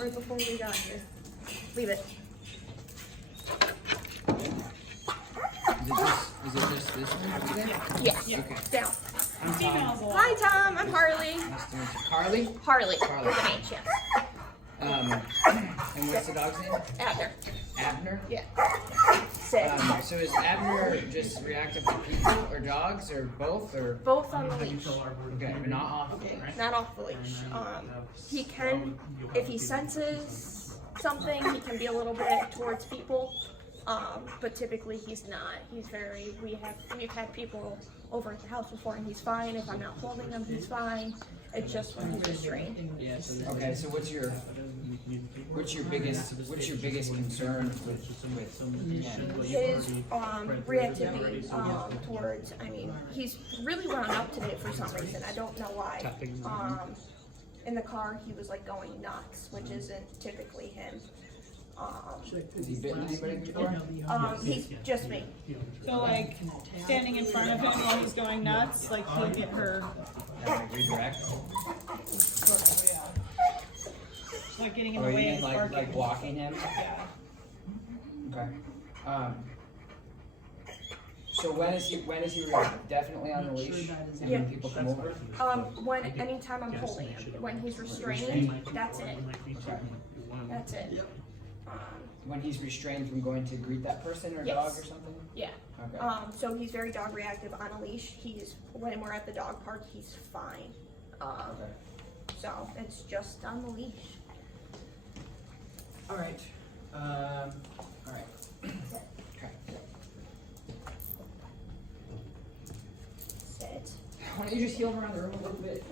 right before we got here. Leave it. Is it just this one over there? Yes. Okay. Down. I'm Tom. Hi, Tom. I'm Harley. Nice to meet you. Carly? Harley. Harley. With an H, yes. And what's the dog's name? Abner. Abner? Yeah. Sit. So is Abner just reactive to people or dogs or both or? Both on the leash. Okay, but not off. Right? Not off the leash. He can, if he senses something, he can be a little bit towards people. But typically he's not. He's very. We've had people over at the house before, and he's fine. If I'm not holding him, he's fine. It's just when he's restrained. Okay, so what's your biggest concern with him? His reactivity towards. I mean, he's really wound up today for some reason. I don't know why. In the car, he was like going nuts, which isn't typically him. Has he bitten anybody before? He's just me. So like standing in front of him while he's going nuts, like he'll get her. Like redirect? Like getting in Or the you way mean and like barking. walking him? Yeah. Okay. So when is he reactive? Definitely on the leash? And when people come over? Anytime I'm holding him. When he's restrained, that's it. Okay. That's it. When he's restrained from going to greet that person or Yes. dog or something? Yeah. Okay. So he's very dog reactive on a leash. When we're at the dog park, he's fine. Okay. So it's just on the leash. All right. All right. Okay. Sit. Why don't you just heel around the room a little bit?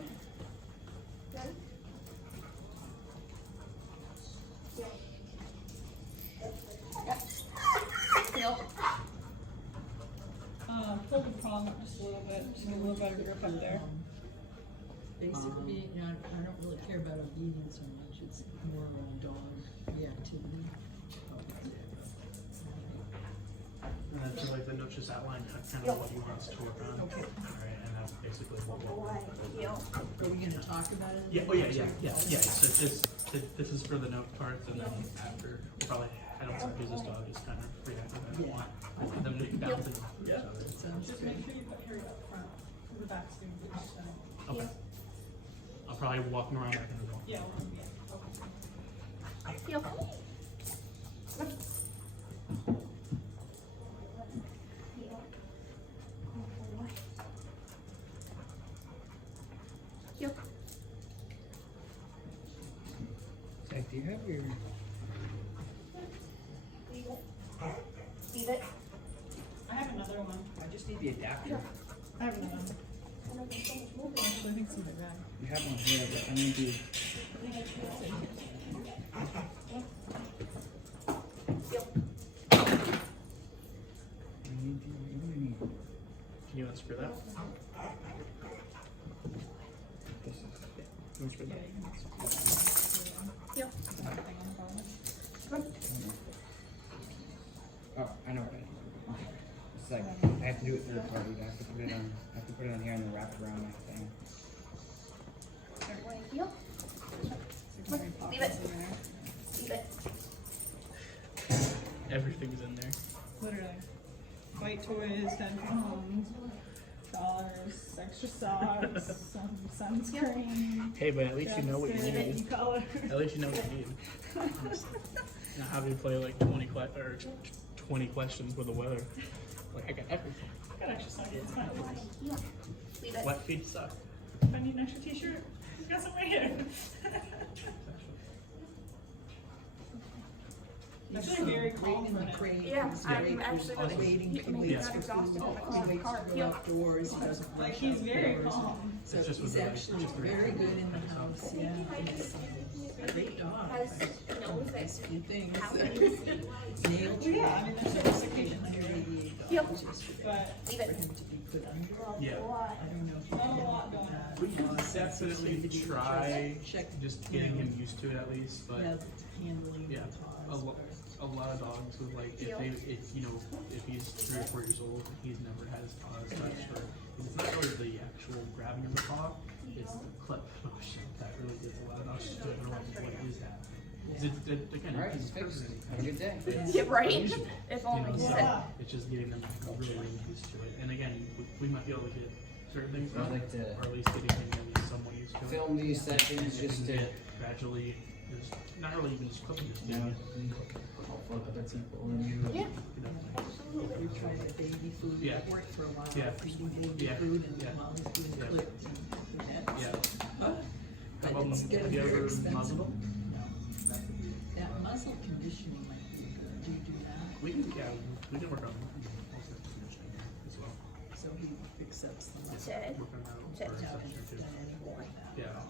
Good. Heel. Pull the prong up just a little bit, just get a little better grip up there. Basically, I don't really care about obedience so much. It's more around dog reactivity. And I feel like the notes just outline kind of what you want us to work on. Okay. Alright, and that's basically what we'll. Heel. Are we gonna talk about it? Yeah, oh yeah. So this is for the note parts, and then after, we'll probably head on because this dog is kind of reactive. I don't want them to be bouncing off each other. Sounds Just good. make sure you put her up front, the back's being pushed down. Okay. I'll probably walk them around back in the wall. Yeah, okay. Heel. Heel. Zach, do you have your... Leave it. I have another one. I just need the adapter. I have another one. Actually, I think it's in the bag. You have one here, but I need the... Heel. I need the... What do I need? Can you unscrew that? This is... Unscrew that. Heel. Oh, I know what I need. It's like, I have to do it third party. I have to put it on here and then wrap it around my thing. Heel. Leave it. Leave it. Everything's in there. Literally. White toys, headphones, dollars, extra socks, some sunscreen. Hey, but at least you know what you baby need. colors. At least you know what you need. Not having to play like 20 questions with the weather. Like I got everything. I got extra socks, it's fine. Heel. Leave it. Wet feet suck. If I need an extra t-shirt, I've got some right here. Actually very calm in the for it. crate. Yeah, He's I'm great. actually He's waiting, he waits not for exhausted food, in the he waits car. to go outdoors, he doesn't Like rush he's very outdoors. calm. So It's just he's with the- actually very good in the house, yeah. He's a great dog. Has knows Has a that few things. how many see. Nail Well, yeah, I mean, there's sophistication here, $188 Yep. yesterday but Leave for it. him to be put under. Yeah. I don't know if you not a can lot going on. We can definitely try check, just getting him used to it at least, but yeah, handling the yeah, paws. a lot of dogs with like if he's 3 or 4 years old and he's never had his paws touched, or it's not really the actual grabbing of the paw, it's the clip motion that really gets a lot of dogs to do it. What is that? Again, Alright, it's he's fixed. perfect. Have a good day. Yeah, right? Unusual. If You only know, he so said. it's just getting them really used to it. And again, we might be able to get certain things I'd done, like to or at least getting him at least somewhat used to it. film these And sessions if we just can to. get gradually, just not really even just cooking, just doing it. Other people and you. Yeah. We tried the baby food, Yeah. it worked for a while, Yeah. feeding baby Yeah. food and Yeah. while he's doing Yeah. clips and that. Yeah. But How about, it's getting have you very ever expensive. muzzled them? No. That muscle conditioning might be good, do you do that? We can, yeah, we can work on also conditioning as well. So he accepts the muscle. Ted. Work on that Ted. for a Haven't session or two. done anything like that. Yeah.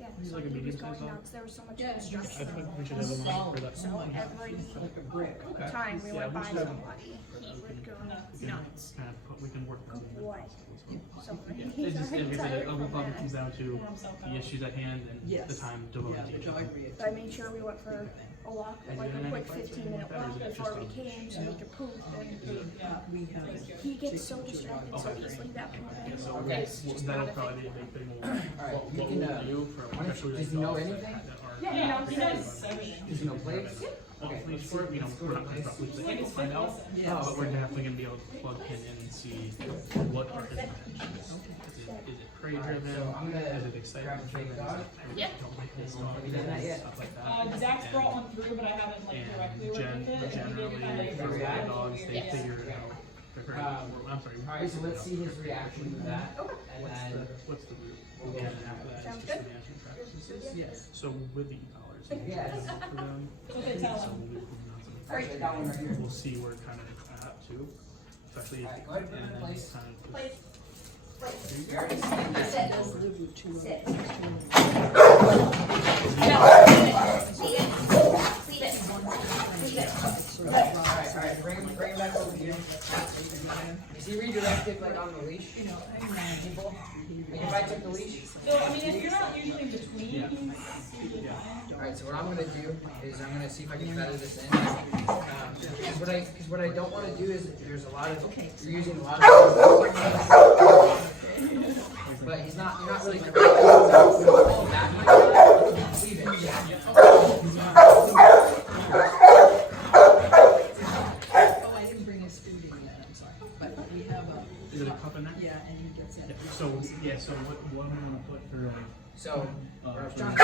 Yeah, He's so like a he was medium-sized going dog? nuts. There was so much Yeah, he's construction. I think we should have a moment for that. So every Like a brick. Okay. time we Yeah, went we by should have- somebody, he would go nuts. Kind of, we can work on that. Boy. So Yeah, he's it just, already like I said, tired it all from probably that. comes down to the issues at hand and Yes. the time Yeah, devoted to the each dog one. reaction. So I made sure we went for a walk, like a quick 15-minute walk before we came, so we could poop. And We have. he gets so distracted so easily that Yeah, so point. Okay. that'll probably be a big thing. Alright, What we we'll can, do for why don't- especially does like he know dogs that- anything? that are- Yeah, he knows. He knows everything. Does he know plates? Okay, please for it, you know, we're not gonna roughly say we'll find out, Yeah. but we're definitely gonna be able to plug him in and see what part his potential is. Is it prey driven? So I'm gonna Is it grab excitement a driven? fake dog. Yep. Don't like this dog. Have you done that yet? Stuff like that. Zach's brought one through, but I haven't like directly worked with it. Generally, for Yeah. dogs, they Yes. figure it out. They're very, I'm sorry. Alright, so let's see his reaction to that. And What's then what's the root? we'll And get after that, Sounds it's just good. the management practices. Yes. So with the e-collars, you Yes. can for them. What they tell So them. we'll be putting on some. Actually, that one right here. We'll see where it kind of at too, especially if, Alright, go ahead and put it in and then place. kind of. Place. You already seen He that. does live with two Sit. others. Leave it. Leave it. Alright, bring him back over here. Is he redirected like on the leash? You know, People? Like if I took the leash? So, I mean, if you're not usually between, Yeah. he's usually fine. Alright, so what I'm gonna do is I'm gonna see if I can feather this in. Because what I don't wanna do is there's a lot of, you're using a lot of. But he's not, you're not really. Pull back like that. Leave it. Oh, I didn't bring his food in yet, I'm sorry, but we have a. Is it a cup in there? Yeah, and he gets it. So, yeah, so what I'm gonna put for, So, John.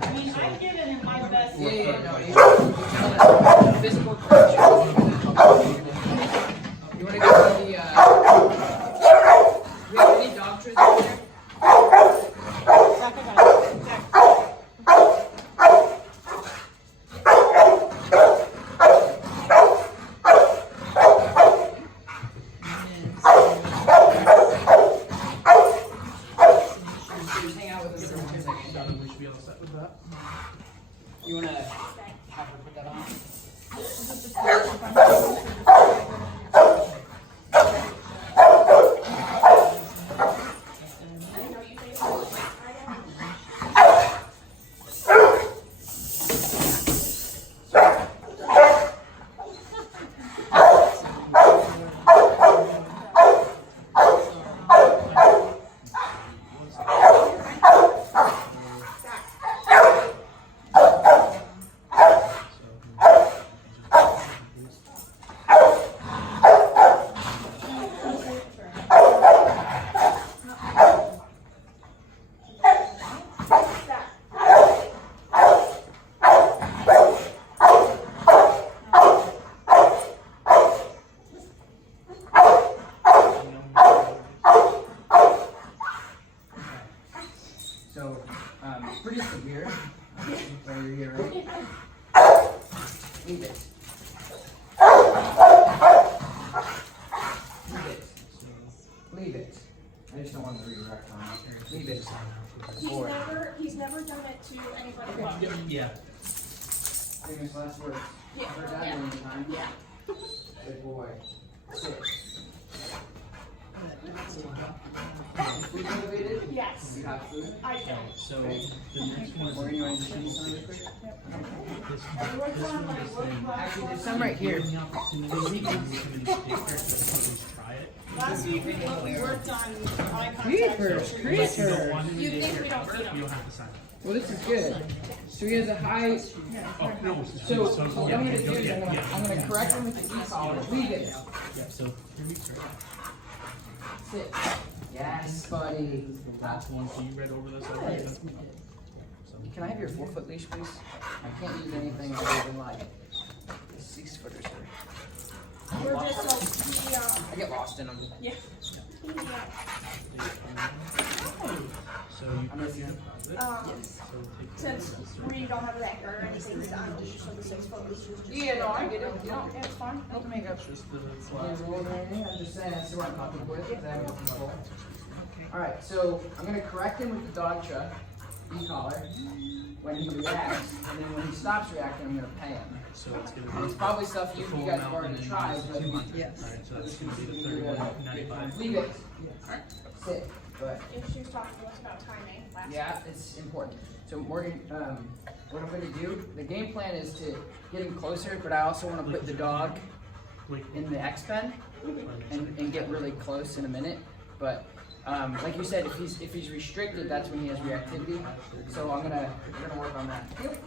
I mean, I've given him my best. Yeah, no, you physical correction. You wanna go to the, do we have any dog treats over there? Zach, I got it. Zach. Just hang out with us for 1 second. Done, we should be all set with that. You wanna have her put that on? So, it's pretty severe. Right here, right? Leave it. Leave it. Leave it. I just don't want to redirect on it. Leave it. He's never done it to anybody else. Yeah. Famous last words. Yeah. Heard that many times. Yeah. Good boy. Sit. Food motivated? Yes. You have food? I do. So the next one is. Or you want to show me some really quick? This one Actually, there's some right here. the opportunity to try it. Last week we worked on eye contact. Creepers, so creepers. You don't want him to You take think your we don't cover, feed him? you don't have to sign it. Well, this is good. So he has a high. Oh, no. So what I'm gonna do is I'm gonna correct him with the e-collar. Leave it. Yeah, so 3 weeks, right? Sit. Yes, buddy. Last one, so you read over this already? That's- Can I have your 4-foot leash, please? I can't use anything other than like 6-footers here. We're just I get lost in them. So you I'm listening. deposit. Yes. So take Since we don't have a banker or anything, I just for the 6 foot leash. Yeah, no, I get it. You don't Yeah, it's fine. have to make up. just the Yeah, slabs. roll or anything. I'm just saying that's the one I'm comfortable with. Because I have no control. All right, so I'm gonna correct him with the dog chuck, e-collar, when he reacts, and then when he stops reacting, I'm gonna pay him. So that's gonna And be it's probably stuff the you full guys have amount and already then tried, minus but 200. Yes. Alright, so that's gonna be the 31.95. leave it. Sit. Go ahead. She was talking to us about timing last Yeah, it's important. So Morgan, what I'm gonna do, the game plan is to get him closer, but I also wanna put the dog Wait, in the X pen and get really close in a minute. But like you said, if he's restricted, that's when he has reactivity. So we're gonna work on that. Yep.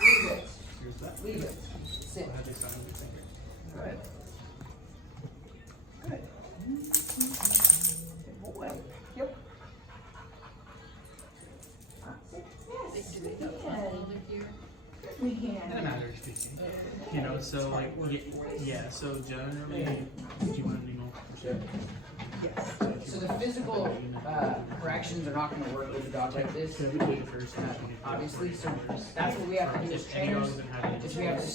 Leave it. here's that. Leave it. Sit. How they sign everything here. Good. Good. Good boy. Yep. In a matter of speaking. You know, so like, yeah, so generally, do you want to know for sure? So the physical corrections are not gonna work with a dog like this, obviously. So that's what we have to do as trainers. Is we have to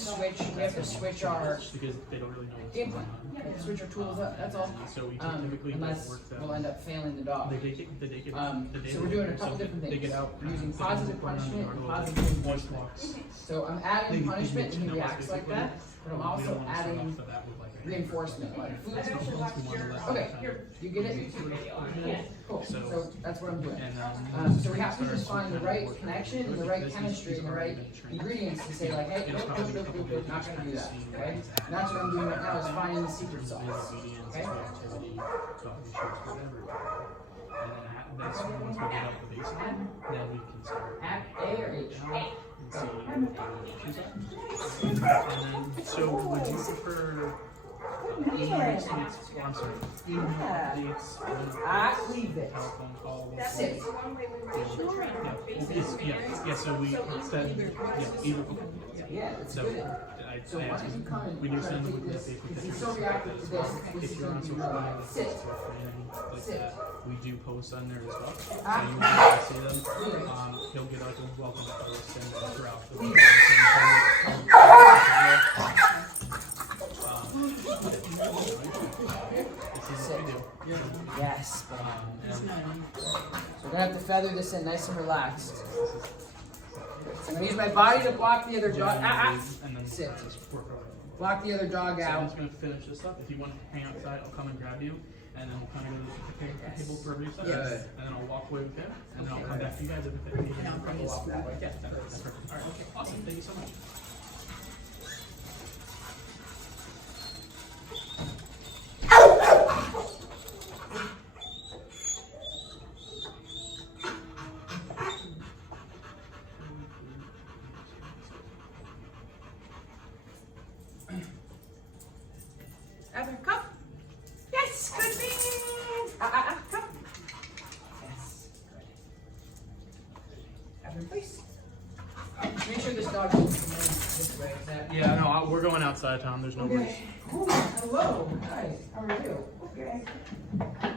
switch our Because they don't really know what's game going plan. on. We have to switch our tools up. That's all. So we typically Unless work that. we'll end up failing the dog. The day So we're doing a couple different They things. get out. We're using positive punishment and positive voice reinforcement. walks. So I'm adding punishment and he reacts like that, but I'm also adding reinforcement, like food. Okay, you get it? Cool. So that's what I'm doing. So we have to just find the right connection and the right chemistry and the right ingredients to say like, hey, nope, not gonna do that, okay? And that's what I'm doing right now is finding the secret sauce, okay? That's once we get up the baseline, then we can start. At A or H? And see and then, so would you prefer email dates? I'm sorry, email dates, Leave it. telephone call? That's Sit. the one way we were usually trained Yeah, with basic yeah, so we said, yeah, either, Yeah, that's so good. So I why asked don't you come and we do try to send take with the this, Facebook because he's pictures. so reactive to this, this If is you're gonna on be social media, sit. or anything like Sit. that, we do post on there as well. So you Ah. want to see them, he'll get like a welcome post and then throughout the week. This is what we do. Yes. And So we're gonna have to feather this in nice and relaxed. So I'm gonna use my body to block the other dog. and then Sit. just work over. Block the other dog So I'm out. just gonna finish this up. If you want to hang outside, I'll come and grab you, and then we'll kind of go to the picnic table for everybody. Yes. And then I'll walk away with him, and then I'll come back to you guys if you need I'll walk that way. Yeah, that's perfect. All right, okay, awesome. Thank you so much. Evan, come. Yes, good man. Come. Yes. Evan, please. Make sure this dog doesn't come in this way. Is that? Yeah, no, we're going outside, Tom. There's no worries. Ooh, hello. Hi. How are you? Okay. Okay.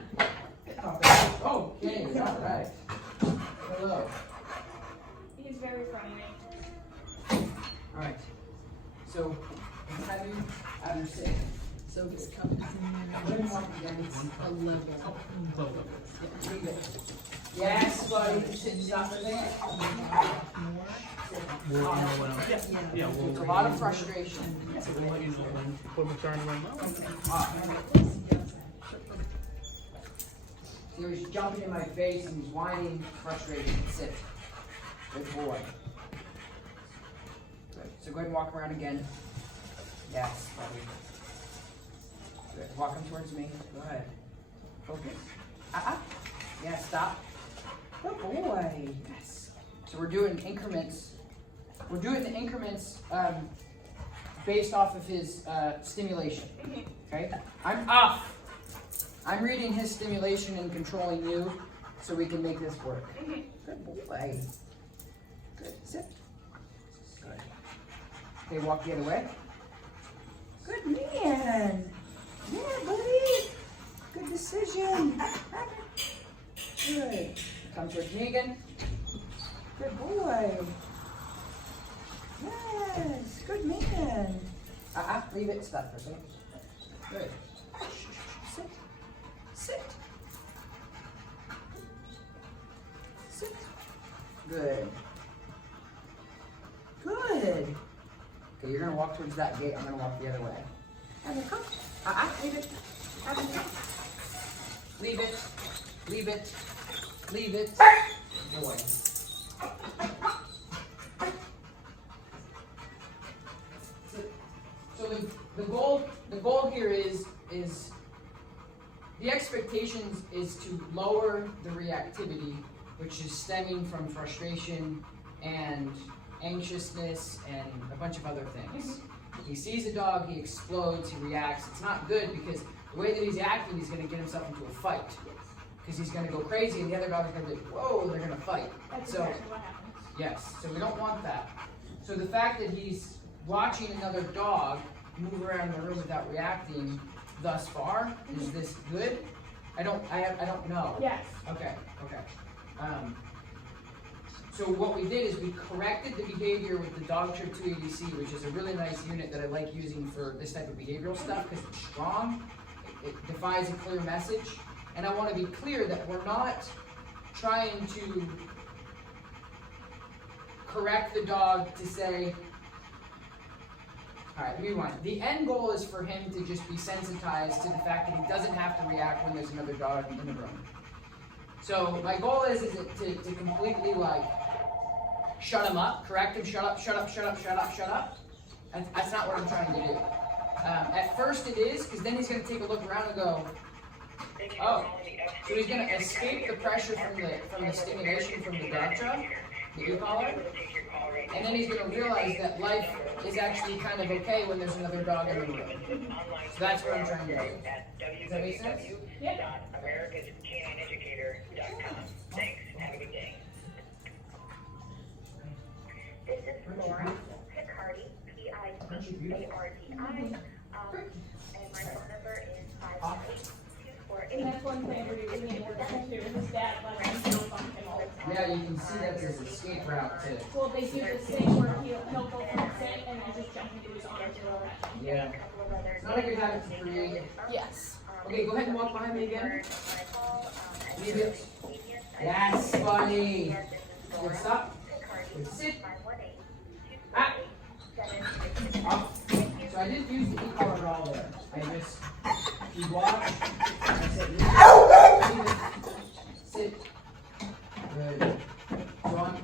All right. Hello. He's very friendly. All right. So, have you ever sit? So this comes in Learn walk again. a level. Leave it. Yes, buddy. Sit. Stop it there. We'll know when. Yeah, we'll. It's a lot of frustration. So we'll let you know when we're starting to run well. He was jumping in my face and he's whining, frustrated. Sit. Good boy. Good. So go ahead and walk around again. Yes, buddy. Good. Walk him towards me. Go ahead. Focus. Yeah, stop. Good boy. Yes. So we're doing increments. We're doing the increments based off of his stimulation. Okay? I'm off. I'm reading his stimulation and controlling you so we can make this work. Good boy. Good. Sit. Good. Okay, walk the other way. Good man. Yeah, buddy. Good decision. Good. Come towards me again. Good boy. Yes, good man. Leave it stuck, okay? Good. Sit. Sit. Sit. Good. Good. Okay, you're gonna walk towards that gate. I'm gonna walk the other way. Have him come. Leave it. Have him come. Leave it. Leave it. Leave it. Boy. So the goal here is the expectations is to lower the reactivity, which is stemming from frustration and anxiousness and a bunch of other things. He sees a dog, he explodes, he reacts. It's not good because the way that he's acting, he's going to get himself into a fight. Because he's going to go crazy and the other dog is going to be, whoa, they're going to fight. That's So, exactly what happens. yes, so we don't want that. So the fact that he's watching another dog move around the room without reacting thus far, is this good? I don't know. Yes. Okay. So what we did is we corrected the behavior with the Dog Trip 280C, which is a really nice unit that I like using for this type of behavioral stuff because it's strong, it defies a clear message, and I want to be clear that we're not trying to correct the dog to say, all right, rewind. The end goal is for him to just be sensitized to the fact that he doesn't have to react when there's another dog in the room. So my goal is to completely like shut him up, correct him, shut up. That's not what I'm trying to do. At first it is, because then he's going to take a look around and go, oh, so he's going to escape the pressure from the stimulation from the Dacha, the e-collar, and then he's going to realize that life is actually kind of okay when there's another dog in the room. So that's what I'm trying to do. Does that make sense? Yeah. Thanks. Have a good day. This is Laura Picardi, Picardi, and my phone number is 578-248. And that's one thing we really need to work on too. His dad lets him go function all the time. Yeah, you can see that's his escape route too. Well, they do the thing where he'll go from sit and then just jump into his arms and all that. Yeah. It's not a good habit to create. Yes. Okay, go ahead and walk behind me again. Leave it. That's funny. Good, stop. Good, sit. Off. So I didn't use the e-collar at all there. I just, he watched. I said, leave it. Sit. Good. So I'm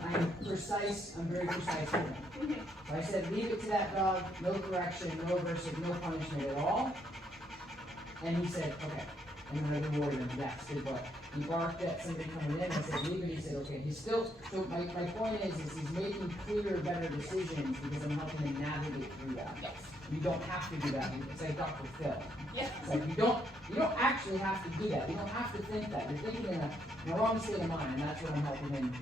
precise. I'm very precise here. So I said, leave it to that dog. No correction, no aversive, no punishment at all. And he said, okay. And then I rewarded him. Yes, good boy. He barked at somebody coming in. I said, leave it. He said, okay. He's still, so my point is he's making clearer, better decisions because I'm helping him navigate through that. Yes. You don't have to do that. It's like Dr. Phil. Yeah. It's like you don't actually have to do that. You don't have to think that. You're thinking in a wrong state of mind, and that's what I'm helping him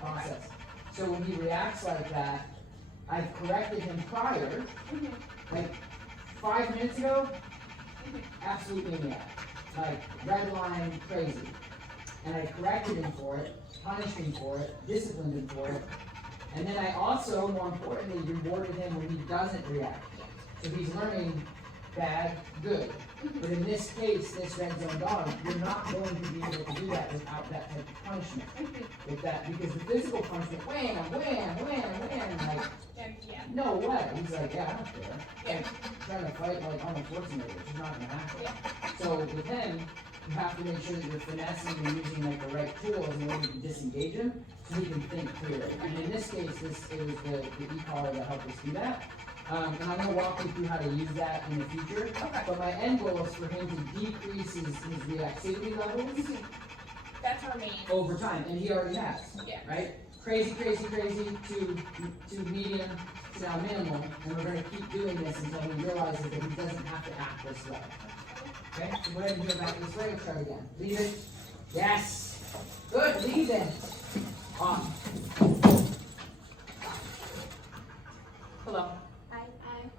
process. So when he reacts like that, I've corrected him prior, like 5 minutes ago, absolute maniac. Like red line crazy. And I corrected him for it, punished him for it, disciplined him for it. And then I also, more importantly, rewarded him when he doesn't react. So he's learning bad, good. But in this case, this red zone dog, you're not going to be able to do that without that type of punishment. With that, because the physical punishment, wham, like, no way. He's like, yeah, I don't care. Like, trying to fight like Arnold Schwarzenegger, which is not gonna happen. So with him, you have to make sure that you're finessing and using like the right tools in order to disengage him so he can think clearly. And in this case, this is the e-collar that helped us do that. And I'm going to walk you through how to use that in the future. Okay. But my end goal is for him to decrease his reactivity levels That's our main. over time, and he already has. Yeah. Right? crazy to medium to now minimal, and we're gonna keep doing this until he realizes that he doesn't have to act this way. Okay, so go ahead and do it back this way, try again. Leave it. Yes. Good, leave it. On. Hello. Hi.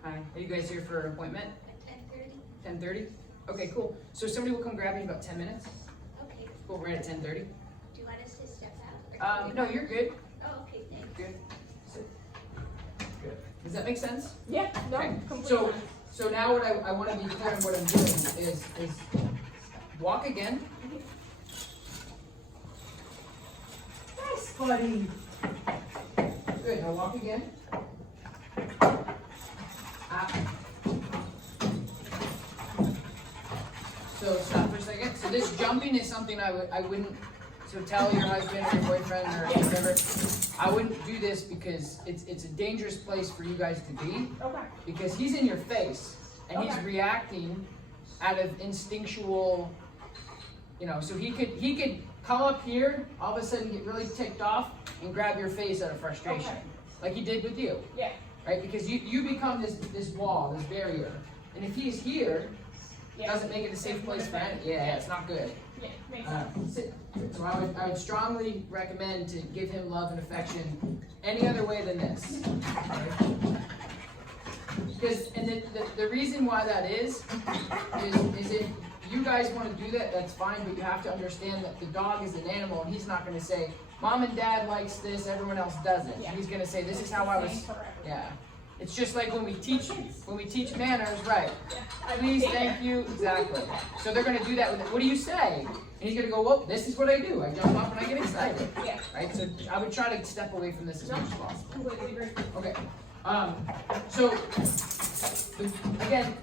Hi. Are you guys here for an appointment? At 10:30. 10:30? Okay, cool. So somebody will come grab you in about 10 minutes. Okay. Cool, right at 10:30. Do you want us to step out? No, you're good. Oh, okay, thanks. Good. Sit. Good. Does that make sense? Yeah, no, Okay. completely. So now what I want to be clear on what I'm doing is walk again. Nice, buddy. Good. Now walk again. So stop for a second. So this jumping is something I wouldn't. So tell your husband or your boyfriend or whatever. I wouldn't do this because it's a dangerous place for you guys to be. Okay. Because he's in your face and he's reacting out of instinctual, so he could come up here, all of a sudden get really ticked off and grab your face out of frustration. Okay. Like he did with you. Yeah. Right? Because you become this wall, this barrier. And if he's here, Yeah. doesn't make it a safe place for any. Yeah, it's not good. Yeah, makes sense. So I would strongly recommend to give him love and affection any other way than this. Because the reason why that is if you guys want to do that, that's fine, but you have to understand that the dog is an animal and he's not going to say, Mom and Dad likes this, everyone else doesn't. Yeah. He's going to say, this is how I was. Same for everyone. Yeah. It's just like when we teach manners, right? Please, thank you, exactly. So they're gonna do that with it. What do you say? And he's gonna go, well, this is what I do. I jump up and I get excited. Yeah. Right? So I would try to step away from this as much as possible. Completely agree. Okay. So again,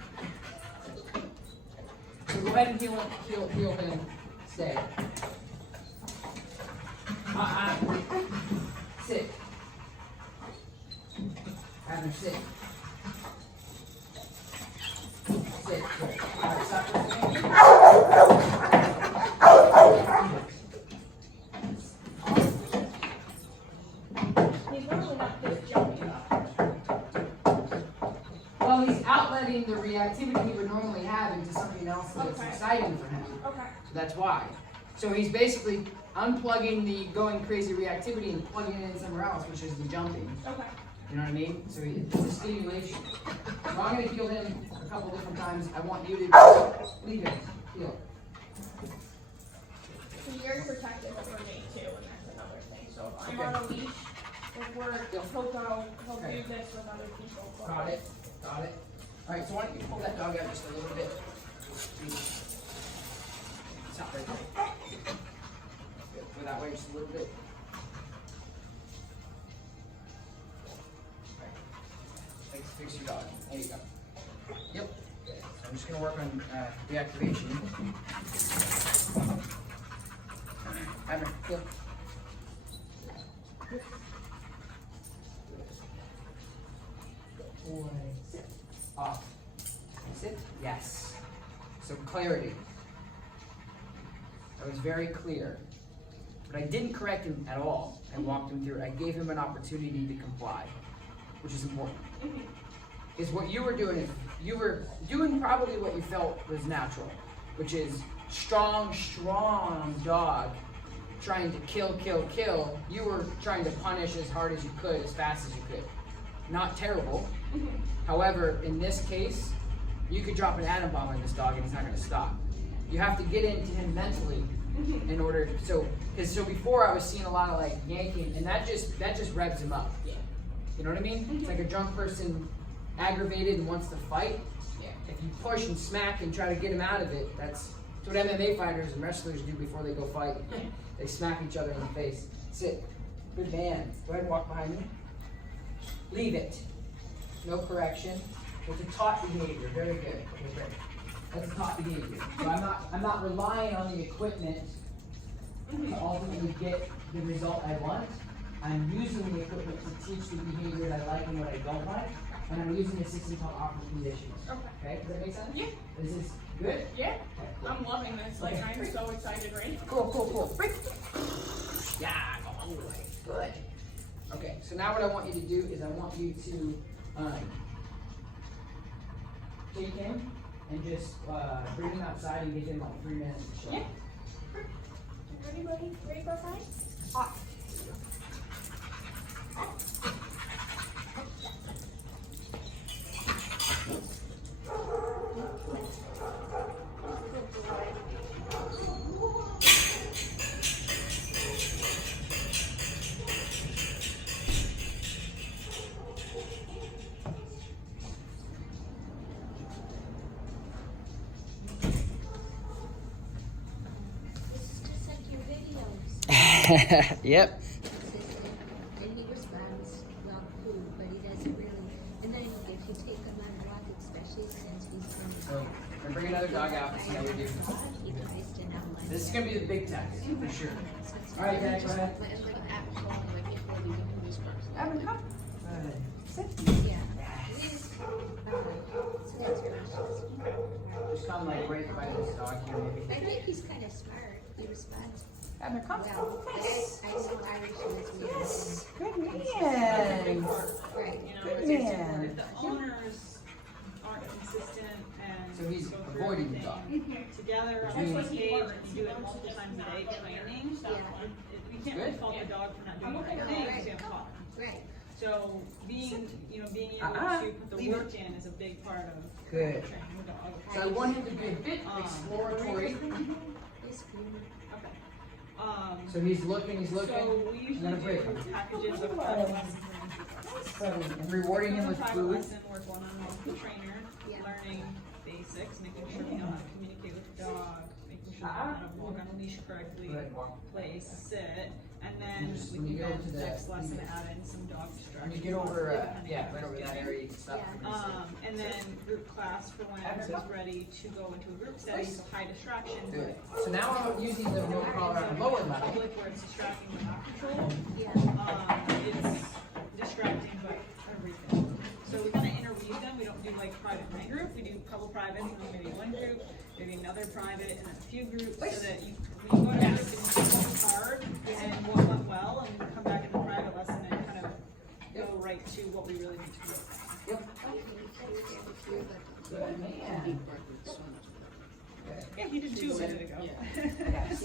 so go ahead and heel him. Stay. Sit. Have her sit. Sit. Good. All right, stop for a second. He's normally not this jumpy up. Well, he's outletting the reactivity he would normally have into something else that's Okay. exciting for him. Okay. So that's why. So he's basically unplugging the going crazy reactivity and plugging it in somewhere else, which is the jumping. Okay. You know what I mean? So it's a stimulation. So I'm going to heal him a couple different times. I want you to leave it. Heal. So you're protective over me too, and that's another thing. So if I'm on a leash, if he'll do this with other people. So. Got it. Got it. All right. So why don't you pull that dog out just a little bit? Stop right there. Good. Go that way just a little bit. Fix your dog. There you go. Yep. So I'm just going to work on reactivation. Hammer, go. Boy, sit. Off. Sit. Yes. So clarity. I was very clear. But I didn't correct him at all. I walked him through it. I gave him an opportunity to comply, which is important. Is what you were doing is you were doing probably what you felt was natural, which is strong dog trying to kill. You were trying to punish as hard as you could, as fast as you could. Not terrible. However, in this case, you could drop an atom bomb on this dog and he's not going to stop. You have to get into him mentally in order. So before I was seeing a lot of like yanking, and that just revs him up. Yeah. You know what I mean? It's like a drunk person aggravated and wants to fight. Yeah. If you push and smack and try to get him out of it, that's what MMA fighters and wrestlers do before they go fight. They smack each other in the face. Sit. Good man. Go ahead and walk behind me. Leave it. No correction. It's a taught behavior. Very good. Okay, great. That's a taught behavior. So I'm not relying on the equipment to ultimately get the result I want. I'm using the equipment to teach the behavior that I like and what I don't like, and I'm using the system called awkward conditions. Okay, does that make sense? Yeah. Is this good? Yeah. Okay, cool. I'm loving this. Like, I'm so excited right now. Cool. Break. Yeah, go all the way. Good. So now what I want you to do is I want you to take him and just bring him outside and give him like 3 minutes to show. Yeah. Ready, buddy? Ready for a fight? Off. This is just like your videos. Yep. And he responds, well, food, but he doesn't really. And then if you take him on a walk, especially since he's been. So we're gonna bring another dog out and see how we do. He tries to outline. This is gonna be the big test for sure. All right, Dad, go ahead. Evan, come. Yeah. So that's precious. Just come like right by this dog here, maybe. I think he's kind of smart. He responds Evan, come. well. But I know Irish was Good man. right. You know, Good it's- man. if the owners aren't consistent and. So he's go through avoiding the everything dog. Together on Which one means- page, and you do it multiple times a day, training, Yeah. we can't really fault the dog for not doing the right No, thing, right. because you haven't taught him. Right. So being able to put the Leave work in is a big part of Good. training the dog. So I want him to be a bit exploratory. He's good. Okay. So he's looking, So we and usually then a break. do packages of 5 lessons and then And rewarding him with private food. lesson, work one-on-one with the trainer, Yeah. learning basics, making sure we know how to communicate with the dog, making sure we know how to walk on a leash correctly, Good, walk. place, sit, and then Just we when you can go then to the- next lesson add in some dog When distractions. you get over, depending yeah, on right over who's that getting area, you can stop. and then group class for when Evan's ready to go into a group setting, so high distraction. Good. So now I'm using the remote collar on a lower level. Public where it's distracting but not controlled. Yeah. It's distracting but everything. So we kind of interweave them. We don't do like private and group. We do couple privates and then maybe one group, maybe another private and then a few groups, so that you when you go to group, you can see what was hard and what went well, and then come back in the private lesson and kind of go right to what we really need to work on. Good man. Yeah, he did too a minute ago. Yes.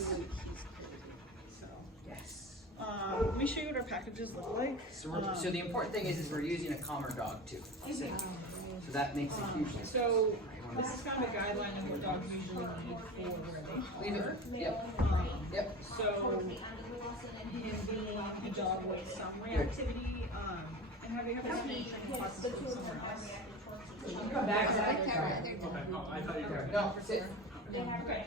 So, Yes. let me show you what our packages look like. So the important thing is we're using a calmer dog too. So that makes a huge difference. So this is kind of a guideline of what dogs usually need for where they Leave it. Yep. Yep. So him being a dog with some reactivity, and having training classes from somewhere else. You come back, Zach. No, sit. Okay.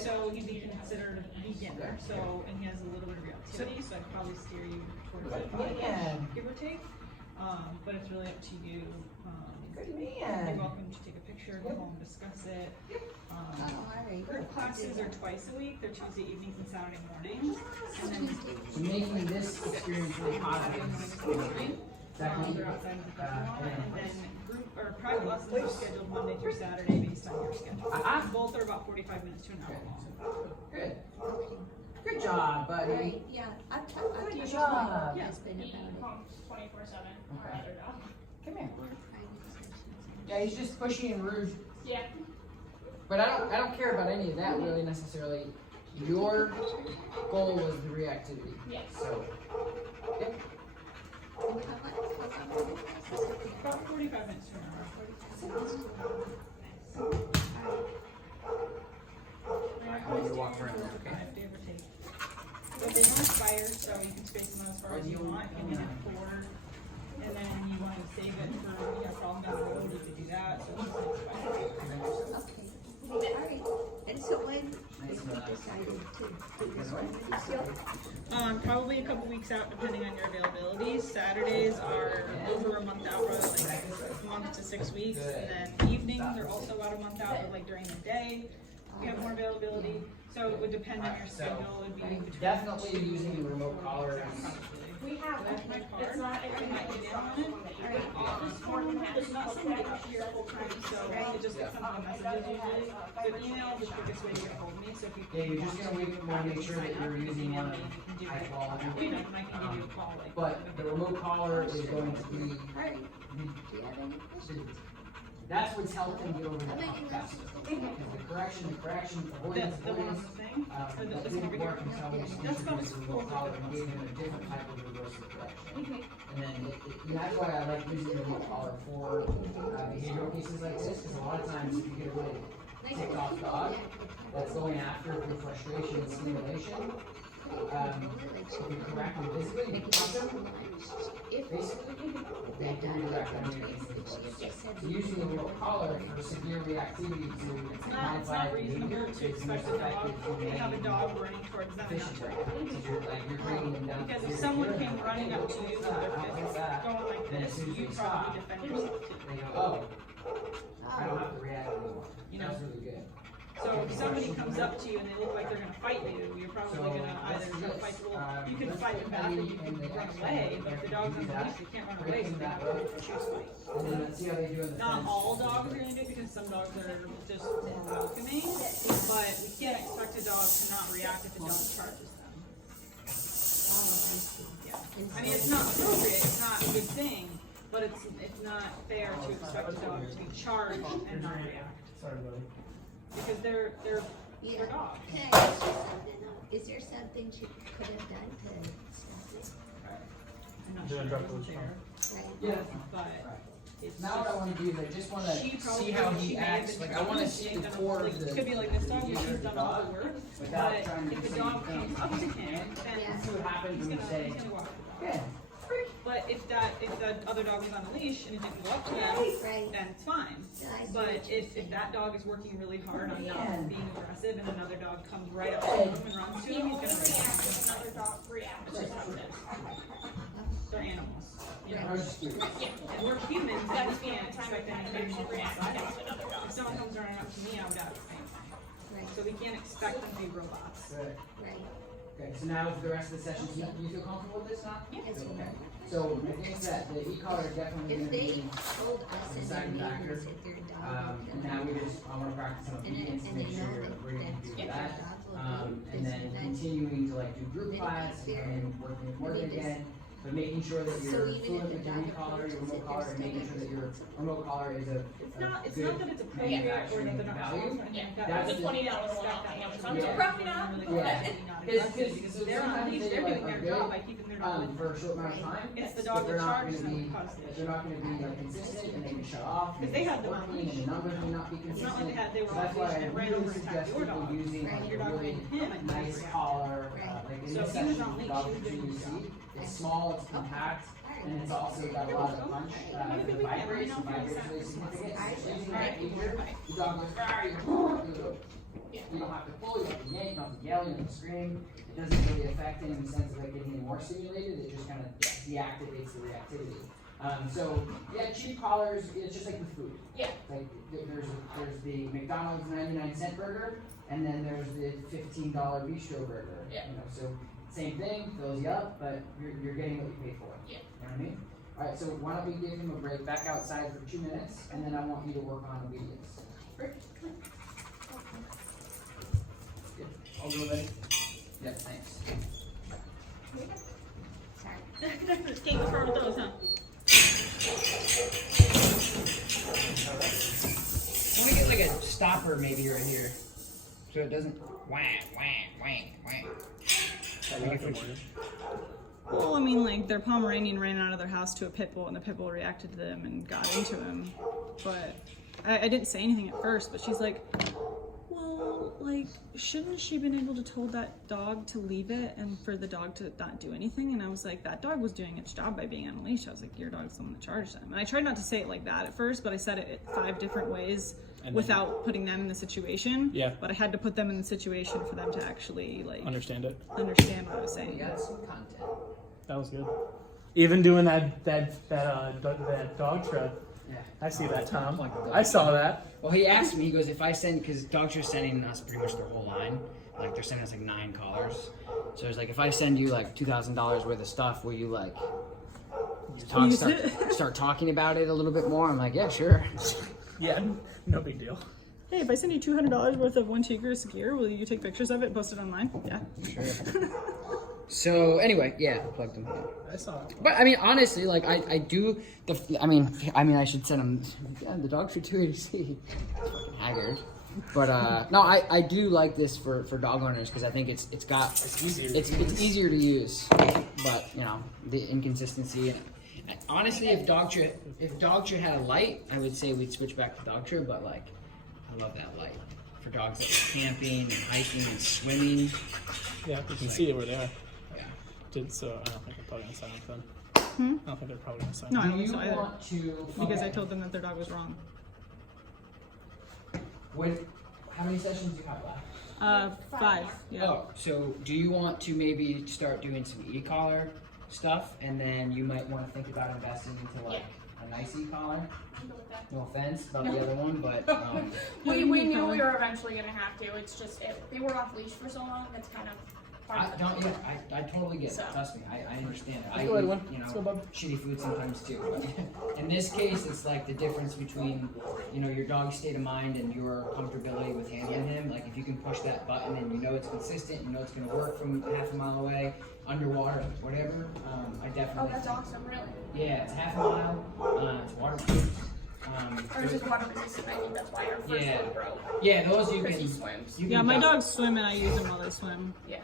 So he'd be considered a beginner, so, and he has a little bit of reactivity, so I'd probably steer you towards it, Man. give or take. But it's really up to you. Good You're man. welcome to take a picture, go home, discuss it. Group classes are twice a week, they're Tuesday evenings and Saturday mornings. And then So making this experience really positive. Exactly. they're outside of the parking lot, and then group or private lessons are scheduled Monday through Saturday based on your schedule. Both are about 45 minutes to an hour long. Good. Good job, buddy. Right, yeah. I've Good talked job. to my husband about it. 24/7. Come here. Yeah, he's just pushy and rude. Yeah. But I don't care about any of that really necessarily. Your goal was the reactivity. Yes. So, yep. About 45 minutes to an hour. I need to walk around, okay? Give or take. But they don't expire, so you can space them out as far as you want. You can hit 4, and then you want to save it for, problem down the road, you could do that, so it doesn't expire. Okay. All right. And so when have you decided to do this one? Probably a couple weeks out, depending on your availability. Saturdays are over a month out, probably like a month to 6 weeks, and then evenings are also about a month out, but like during the day, we have more availability. So it would depend on your schedule. It would be between Definitely using the remote collar is probably. We have, That's my card. it's not, I might get in on it. Office phone number, there's not somebody up here full time, so it just gets sent on messages usually. So email is the quickest way to get hold of me, so if you. Yeah, you're just gonna want to make sure that you're using one high quality. You know, and I can give you a call like. But the remote collar is going to be, Alright, do you have any questions? that's what's helped them get over that hump faster. Because the correction, avoidance, The one on avoidance, the thing, or that this one over didn't work here. until we That's introduced about the as remote cool as collar it and goes. gave them a different type of reversive correction. And then that's why I like using the remote collar for behavioral cases like this, because a lot of times if you get a really ticked off dog that's going after through frustration and stimulation, if you correct them physically, you cut them, basically, they can redirect them. So using the remote collar for severe reactivity to It's not reasonable to expect a dog, to have a dog running towards them and not to react. you're bringing them down. Because if someone came running up to you with their fists going like this, you'd probably defend yourself too. They go, oh, I don't have to react anymore. You know? That's really good. So if somebody comes up to you and they look like they're gonna fight you, you're probably gonna either try to fight the little, you can fight them back or you can run away, but if the dog's on the leash, you can't run away, so they have to choose fight. And then let's see how they do in the Not fence. all dogs are gonna do it because some dogs are just more welcoming, but we can't expect a dog to not react if a dog charges them. Yeah. I mean, it's not appropriate, it's not a good thing, but it's not fair to expect a dog to be charged and not react. Sorry, buddy. Because they're Yeah. dogs. Can I ask you something though? Is there something she could have done to stop I'm not Doing sure drop if loose, it's huh? it? Right? Yeah. but it's Now what I wanna do is I just wanna she probably see how she he may have acts, been like I wanna trained, see she the ain't done core all- of the. It could be like this dog, behavior she's of the done all the dog work, without but trying to if the say dog you comes can't. up to him, then Yeah. See what happens he's when gonna, you say, he's gonna walk the dog. yeah, But if the other dog was on a leash and it didn't go up to them, Right. then it's fine. Yeah, I see But what you're if saying. that dog is working really hard on Yeah. not being aggressive and another dog comes right up to him and runs to he him, only he's gonna reacts react. if another dog reacts or something. They're animals. You I know? was just curious. And we're humans, and That's we the can't only time expect we've had anything to from react outside against of us. another dog. If someone comes running up to me, I would act the same thing. Right, So we can't expect them to be robots. Good. right. Okay, so now for the rest of the session, do you feel comfortable with this now? Yes, Okay, so I think that the e-collar is definitely If gonna they be, told us and their deciding factor. neighbors that their dog. and now we just, I wanna practice some obedience to And make they sure know we're that going to do their that. dog will And do then this and that. continuing to like do group Then class they're- and working with Morgan they just- again, but making sure that So you're even if fluent the with your dog e-collar, your approaches remote it, collar, they're and making still sure that your remote collar is a It's not good that it's appropriate or that they're not manufacturing supposed value. to. That's The the- $20 one off on Amazon, so Yeah. probably not. Yeah. Because if they're on a sometimes leash, they, they're like, doing are their good, job by keeping their dog with for a short amount of time. It's the but dog they're that not charges gonna them be- that causes the if issue. they're not gonna be like consistent and they can shut off. Because they had them on working leash. and the numbers may not be It's consistent. not like they were So on that's leash why I and ran really over and suggest attacked your people dog. using Right. like Your a dog really ran him and he nice reacted. collar, Right. like in So this if he was section, on the leash, dog he was continue doing to his see. It's small, it's compact, and it's also got a lot of punch. It vibrates, it vibrates really significant. So using that feature, the dog goes, "Arr," you don't have to pull, you don't have to yank, you don't have to yell, you don't have to scream. It doesn't really affect it in the sense of like getting more stimulated, it just kind of deactivates the reactivity. So yeah, cheap collars, it's just like with food. Yeah. Like there's the McDonald's 99-cent burger, and then there's the $15 bistro burger. Yeah. You know, so same thing, fills you up, but you're getting what you pay for. Yeah. You know what I mean? All right, so why don't we give him a break back outside for 2 minutes, and then I want you to work on obedience. Good. All good, ready? Yeah, thanks. Sorry. Can't go far with those, huh? Can we get like a stopper maybe right here, so it doesn't whang, whang, whang, whang. Well, I mean, like, their Pomeranian ran out of their house to a pit bull, and the pit bull reacted to them and got into him. But I didn't say anything at first, but she's like, well, like, shouldn't she been able to told that dog to leave it and for the dog to not do anything? And I was like, that dog was doing its job by being on a leash. I was like, your dog's the one that charged them. And I tried not to say it like that at first, but I said it 5 different ways without putting them in the situation. Yeah. But I had to put them in the situation for them to actually, like, Understand it. understand what I was saying. You got some content. That was good. Even doing that dog tread. Yeah. I see that, Oh Tom. my God. I saw that. Well, he asked me, he goes, if I send, because Dogtra's sending us pretty much their whole line, like they're sending us like 9 collars. So it's like, if I send you like $2,000 worth of stuff, will you like start talking about it a little bit more? I'm like, yeah, sure. Yeah, no big deal. Hey, if I send you $200 worth of One Tigris gear, will you take pictures of it and post it online? Yeah. Sure. So anyway, yeah, plugged them. I saw it. But I mean, honestly, like I do I mean, I should send them. Yeah, the dog should too. See, fucking haggard. But no, I do like this for dog owners because I think it's easier. It's easier to use. But you know, the inconsistency. And honestly, if Dogtra had a light, I would say we'd switch back to Dogtra. But like, I love that light for dogs that are camping and hiking and swimming. Yeah, you can see it over there. Yeah. So I don't think they're probably gonna sign up then. I don't think they're probably gonna sign No, up. I Do don't think you so either. want to? Because I okay. told them that their dog was wrong. How many sessions do you have left? 5. Yeah. Oh, so do you want to maybe start doing some e-collar stuff, and then you might want to think about investing into like a nice e-collar? No offense about the other one, but We knew we were eventually gonna have to. It's just they were off leash for so long. It's kind of I hard. don't. Yeah, I totally get it. So. Trust me, I understand. I Let's go, eat, everyone. you Let's go, know, bub. shitty food sometimes too. But in this case, it's like the difference between, you know, your dog's state of mind and your comfortability with handling him. Like if you can push that button and you know it's consistent, you know it's gonna work from half a mile away, underwater, whatever. I definitely. Oh, that's awesome! Really. Yeah, it's half a mile. It's waterproof. Or just water resistant. I think that's why our first Yeah. one broke. Yeah, those you Because can. he swims. You Yeah, can my duck- dogs swim and I use them while they swim. Yeah.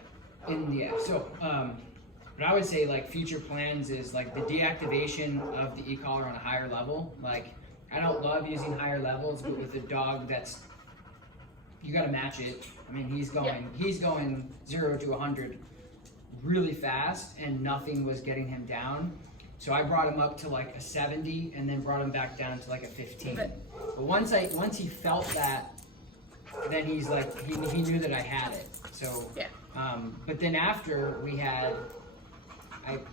And yeah, so but I would say like future plans is like the deactivation of the e-collar on a higher level. Like I don't love using higher levels, but with a dog that's you got to match it. I mean, he's going 0 to 100 really fast, and nothing was getting him down. So I brought him up to like a 70, and then brought him back down to like a 15. But once he felt that, then he's like he knew that I had it. So Yeah. but then after we had,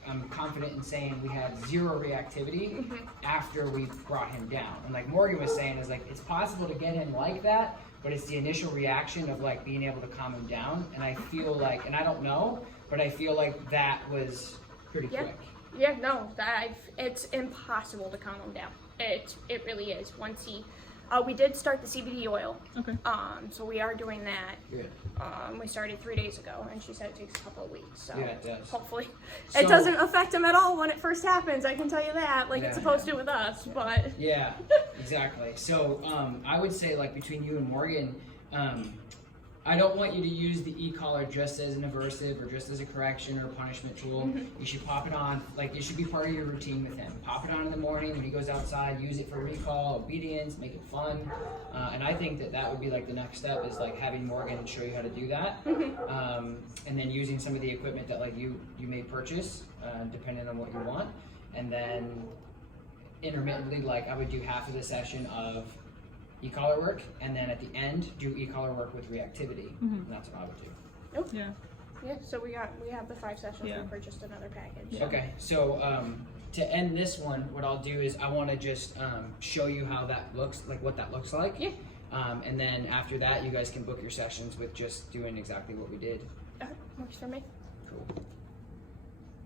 I'm confident in saying we had 0 reactivity after we brought him down. And like Morgan was saying, is like it's possible to get him like that, but it's the initial reaction of like being able to calm him down. And I feel like, and I don't know, but I feel like that was pretty Yeah. quick. Yeah, no, it's impossible to calm him down. It really is. Once we did start the CBD oil. Okay. So we are doing that. Good. We started 3 days ago, and she said it takes a couple of weeks. So Yeah, it does. hopefully, So- it doesn't affect him at all when it first happens. I can tell you that, like Yeah, it's supposed to with us. But Yeah, exactly. So I would say like between you and Morgan, I don't want you to use the e-collar just as an aversive or just as a correction or a punishment tool. You should pop it on, like it should be part of your routine with him. Pop it on in the morning when he goes outside, use it for recall, obedience, make it fun. And I think that would be like the next step is like having Morgan show you how to do that. And then using some of the equipment that like you may purchase, depending on what you want. And then intermittently, like I would do half of the session of e-collar work, and then at the end do e-collar work with reactivity. And that's what I would do. Yeah. yeah, so we have the 5 sessions. Yeah. We purchased another package. Okay, so to end this one, what I'll do is I want to just show you how that looks, like what that looks like. Yeah. And then after that, you guys can book your sessions with just doing exactly what we did. Okay, works for me. Cool.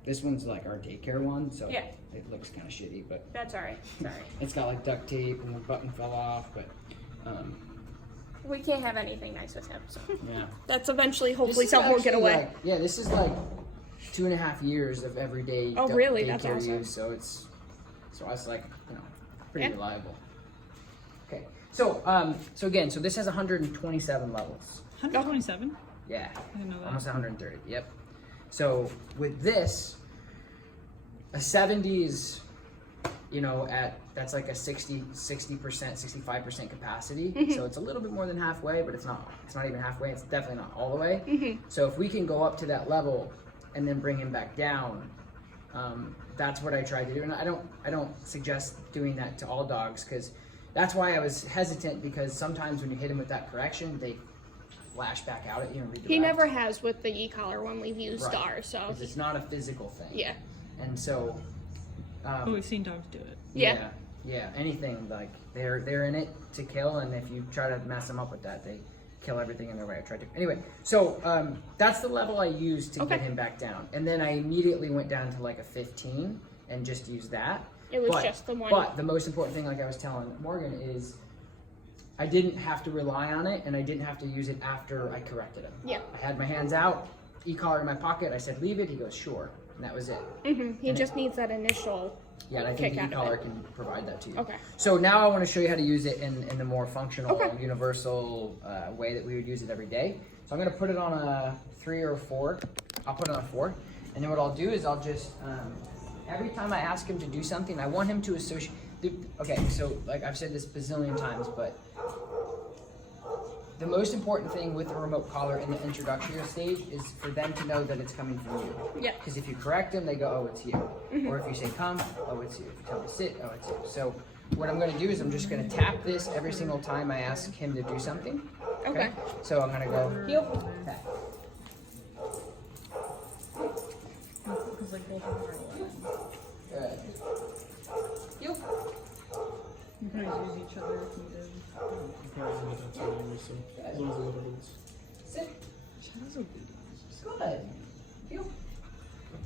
This one's like our daycare one, so Yeah. it looks kind of shitty, but That's all right. Sorry, it's got like duct tape and the button fell off, but we can't have anything nice with him. So yeah. that's eventually, This hopefully, is something will get actually, away. like- yeah, this is like 2.5 years of everyday Oh, really? That's daycare awesome. use, so it's like, you know, pretty Yeah. reliable. Okay, so again, so this has 127 levels. 127? Yeah, I didn't know that. almost 130. Yep. So with this, a 70 is, you know, that's like a 60%, 65% capacity. So it's a little bit more than halfway, but it's not even halfway. It's definitely not all the way. So if we can go up to that level and then bring him back down, that's what I tried to do. And I don't suggest doing that to all dogs, because that's why I was hesitant, because sometimes when you hit him with that correction, they flash back out at you and redirect. He never has with the e-collar when we've used Right. ours. So 'Cause it's not a physical thing. yeah. And so, But we've seen dogs do it. Yeah. anything like they're in it to kill, and if you try to mess them up with that, they kill everything in their way. I tried to. Anyway, so that's the level I used to Okay. get him back down. And then I immediately went down to like a 15 and just used that. It was But- just the one. But the most important thing, like I was telling Morgan, is I didn't have to rely on it, and I didn't have to use it after I corrected him. Yeah. I had my hands out, e-collar in my pocket. I said, leave it. He goes, sure. And that was it. He just needs that initial. Yeah, and I think Kick the out of e-collar it. can provide that to you. Okay. So now I want to show you how to use it in the more functional, Okay. universal way that we would use it every day. So I'm going to put it on a 3 or a 4. I'll put it on a 4. And then what I'll do is I'll just, every time I ask him to do something, I want him to associate. Okay, so like I've said this a bazillion times, but the most important thing with the remote collar in the introductory stage is for them to know that it's coming from you. Yeah. Because if you correct them, they go, oh, it's you. Or if you say come, oh, it's you. If you tell them to sit, oh, it's you. So what I'm going to do is I'm just going to tap this every single time I ask him to do something. Okay. So I'm going to go heel, tap. Because like both of them are 11. Good. Heel. You can always use each other if needed. Probably that's what I use, so as long as the little boots. Sit. Shadow's obedience. Good. Heel.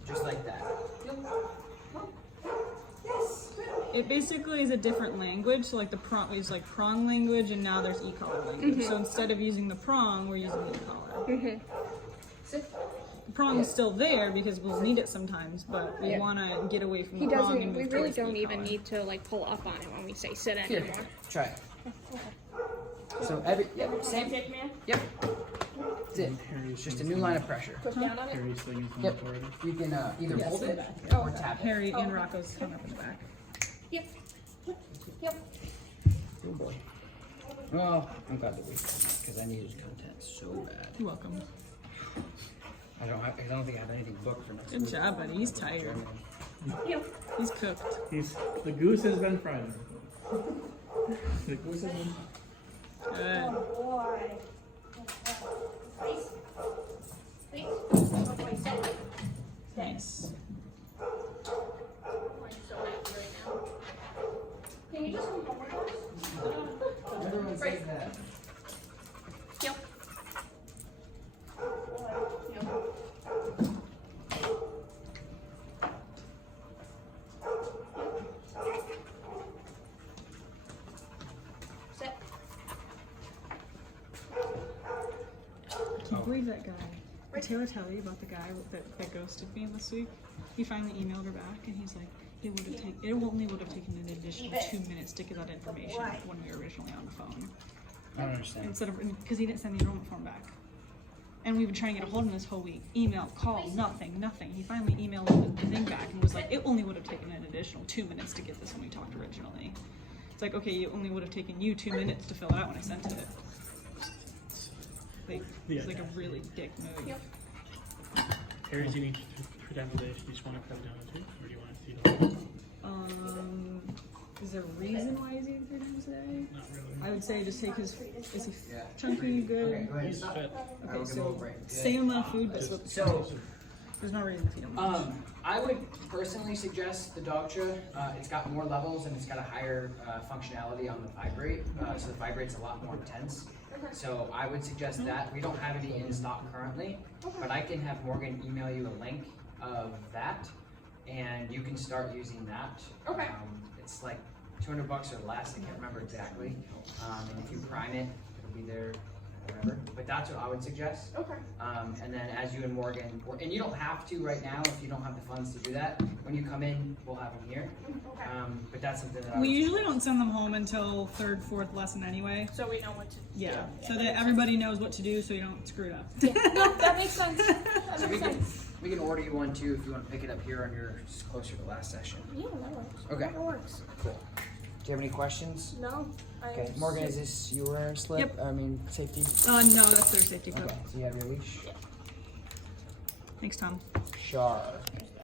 Just like that. Heel. It basically is a different language. So like the prong is like prong language, and now there's e-collar language. So instead of using the prong, we're using the e-collar. Sit. The prong is still there because we'll need it sometimes, but we Yeah. want to get away from He the prong doesn't. and We move really towards the don't even e-collar. need to like pull up on him when we say sit Here. anymore. Try it. So every, yep, same. man. Yep. That's it. It's just a new line of pressure. Push down on it. Harry's thing is on Yep. the already. You can either Yes, hold in it the back. or tap it. Harry and Rocco's hung up in the back. Yep. Yep. Oh boy. Well, I'm glad that we because I needed content so bad. You're welcome. I don't think I have anything booked for next Good week. job, buddy. He's tired. Yep. He's cooked. The goose has been fried. The goose has been. Good. Boy. Face. Face. Okay, sit. Nice. I'm so happy right now. Can you just come over first? Everyone says that. Yep. Sit. I can't believe that guy. Did Taylor tell you about the guy that ghosted me this week? He finally emailed her back, and he's like, it only would have taken an additional 2 minutes to get that information when we were originally on the phone. I don't understand. Instead of, because he didn't send the enrollment form back. And we've been trying to get a hold of him this whole week. Email, call, nothing. He finally emailed the thing back and was like, it only would have taken an additional 2 minutes to get this when we talked originally. It's like, okay, it only would have taken you 2 minutes to fill it out when I sent it. Like, it's like a really dick move. Yep. Harry's eating three times a day. Do you just want to cut it down to 2, or do you want to eat all? Is there a reason why he's eating 3 times a day? Not really. I would say just take his, is he Yeah. chunky, good? Okay, go ahead. He's Stop. fit. Okay, so same amount of food, but so So, there's no reason to feed him much. I would personally suggest the Dogtra. It's got more levels and it's got a higher functionality on the vibrate. So the vibrate's a lot more intense. So I would suggest that. We don't have any in stock currently, but I can have Morgan email you a link of that, and you can start using that. Okay. It's like $200 or less. I can't remember exactly. And if you prime it, it'll be there. Whatever. But that's what I would suggest. Okay. And then as you and Morgan, and you don't have to right now if you don't have the funds to do that. When you come in, we'll have them here. Okay. But that's something that I We would usually don't send them home until 3rd, 4th lesson anyway. So we know what to do. Yeah, so that everybody knows what to do so you don't screw it up. No, that makes sense. That So makes sense. we can order you one too if you want to pick it up here on your closer to last session. Yeah, that works. Okay. That works. Cool. Do you have any questions? No. Okay, Morgan, is this your slip? Yep. I mean, safety? No, that's their safety clip. Okay, so you have your leash? Thanks, Tom. Sure.